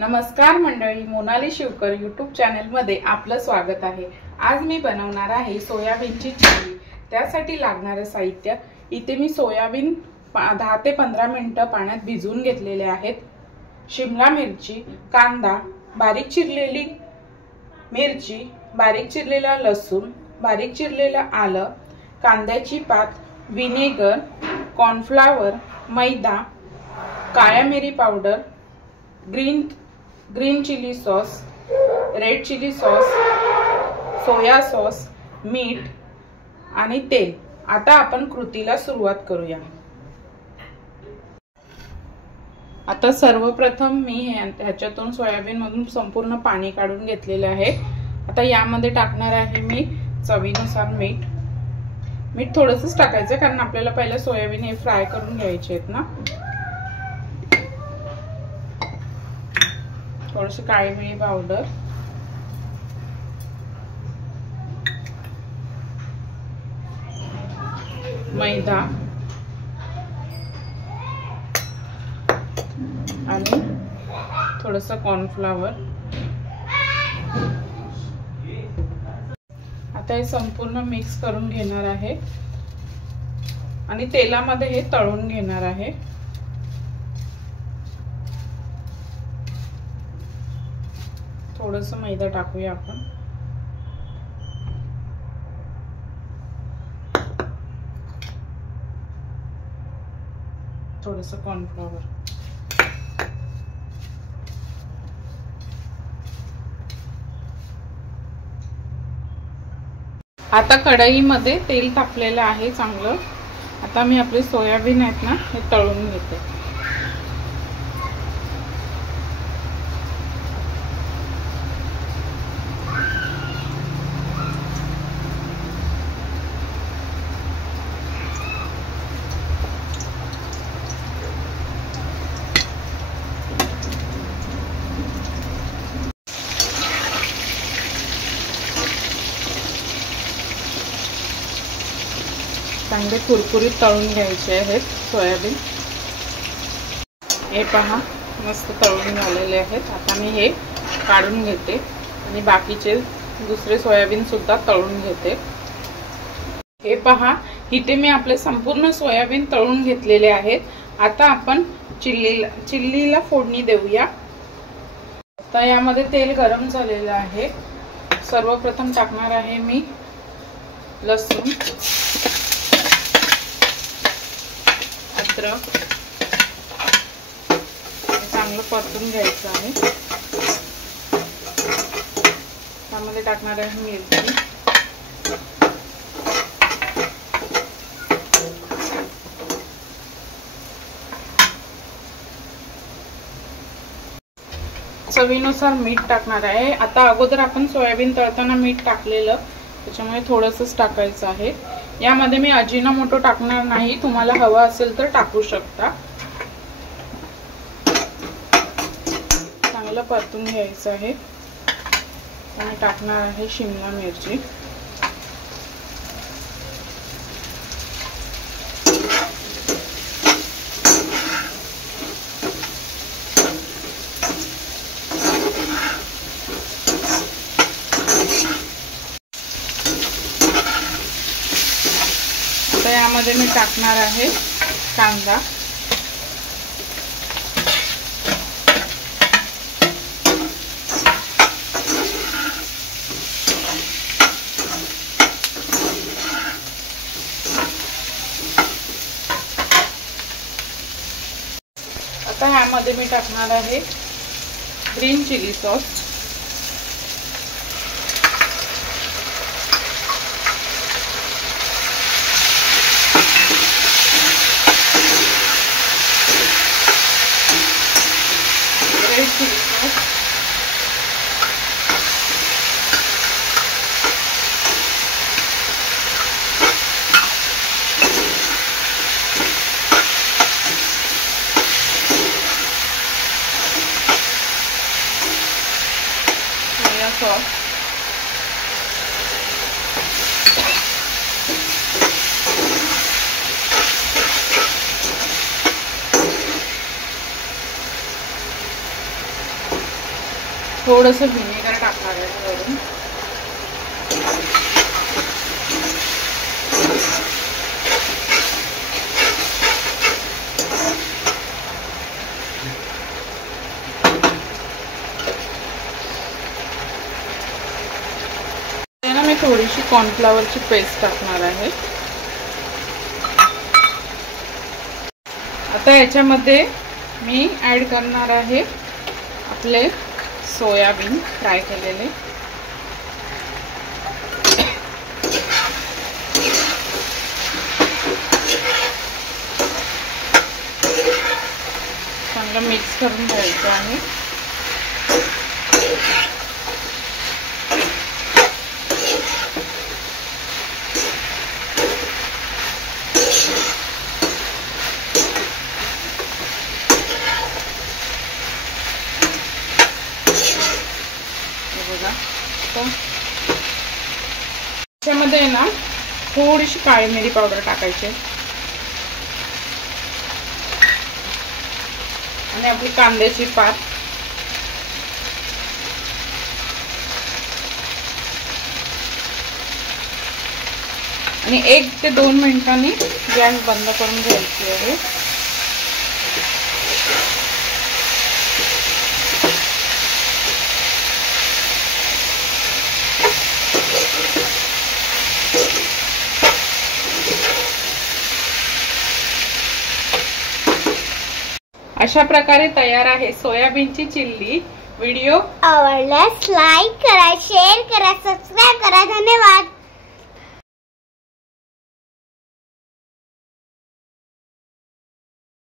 नमस्कार मंडळी, मोनाली शिवकर यूट्यूब चॅनलमध्ये आपलं स्वागत आहे। आज मी बनवणार आहे सोयाबीनची चिल्ली। त्यासाठी लागणारे साहित्य इथे मी सोयाबीन 10 ते 15 मिनिटे पाण्यात भिजवून घेतलेले आहेत। शिमला मिरची, कांदा, बारीक चिरलेली मिरची, बारीक चिरलेला लसूण, बारीक चिरलेला आलं, कांद्याची पात, विनेगर, कॉर्नफ्लॉवर, मैदा, काळ्या मिरी powder, green chilli sauce, red chilli sauce, soya sauce, मीठ आणि तेल। आता आपण कृतीला सुरुवात करूया। आता सर्वप्रथम मी ह्याच्यातून सोयाबीन मधून संपूर्ण पाणी काढून घेतलेले आहे। आता यामध्ये टाकणार आहे मी चवीनुसार मीठ। मीठ थोडंसंच टाकायचं कारण आपल्याला पहिला सोयाबीन हे फ्राय करून घ्यायचे आहेत ना। थोडीशी काळी मिरी पावडर, मैदा आणि थोडंसं कॉर्नफ्लॉवर। आता हे संपूर्ण मिक्स करून घेणार आहे आणि तेलामध्ये हे तळून घेणार आहे। थोडंसं मैदा टाकूया आपण। थोडंसं कॉर्नफ्लॉवर। आता कढईमध्ये तेल तापलेलं आहे चांगलं। आता मी आपले सोयाबीन आहेत ना हे तळून घेते। चांगले कुरकुरीत तळून घ्यायचे आहेत सोयाबीन। हे पहा मस्त तळून झालेले आहेत। आता मी हे काढून घेते आणि बाकीचे दुसरे सोयाबीन सुद्धा तळून घेते। हे पहा इथे मी आपले संपूर्ण सोयाबीन तळून घेतलेले आहेत। आता आपण चिल्लीला फोडणी देऊया। आता यामध्ये तेल गरम झालेलं आहे। सर्वप्रथम टाकणार आहे मी लसूण, अद्रक, चांगलं परतून घ्यायचं आहे। त्यामध्ये टाकणार आहे मिरची, चवीनुसार मीठ टाकणार आहे। आता अगोदर आपण सोयाबीन तळताना मीठ टाकलेलं, त्याच्यामुळे थोडंसंच टाकायचं आहे। यामध्ये मी अजिनोमोटो टाकणार नाही, तुम्हाला हवा असेल तर टाकू शकता। चांगलं परतून घ्यायचं आहे। आणि टाकणार आहे शिमला मिरची, यामध्ये मी टाकणार आहे कांदा, आता ह्यामध्ये मी टाकणार आहे green chilli sauce, red chilli sauce, soya sauce, थोडंसं व्हिनेगर टाकणार आहे वरून. मी थोडीशी कॉर्नफ्लॉवरची पेस्ट टाकणार आहे. आता याच्यामध्ये मी ऍड करणार आहे आपले सोयाबीन फ्राय केलेले. चांगलं मिक्स करून घ्यायचं आहे. त्यामध्ये ना थोडीशी काळी मिरी पावडर टाकायची आणि आपली कांद्याची पात. आणि 1 ते 2 मिनिटांनी गॅस बंद करून घ्यायची आहे. अशा प्रकारे तयार आहे सोयाबीनची चिल्ली. व्हिडिओ आवडल्यास लाईक करा, शेअर करा, सबस्क्राइब करा. धन्यवाद.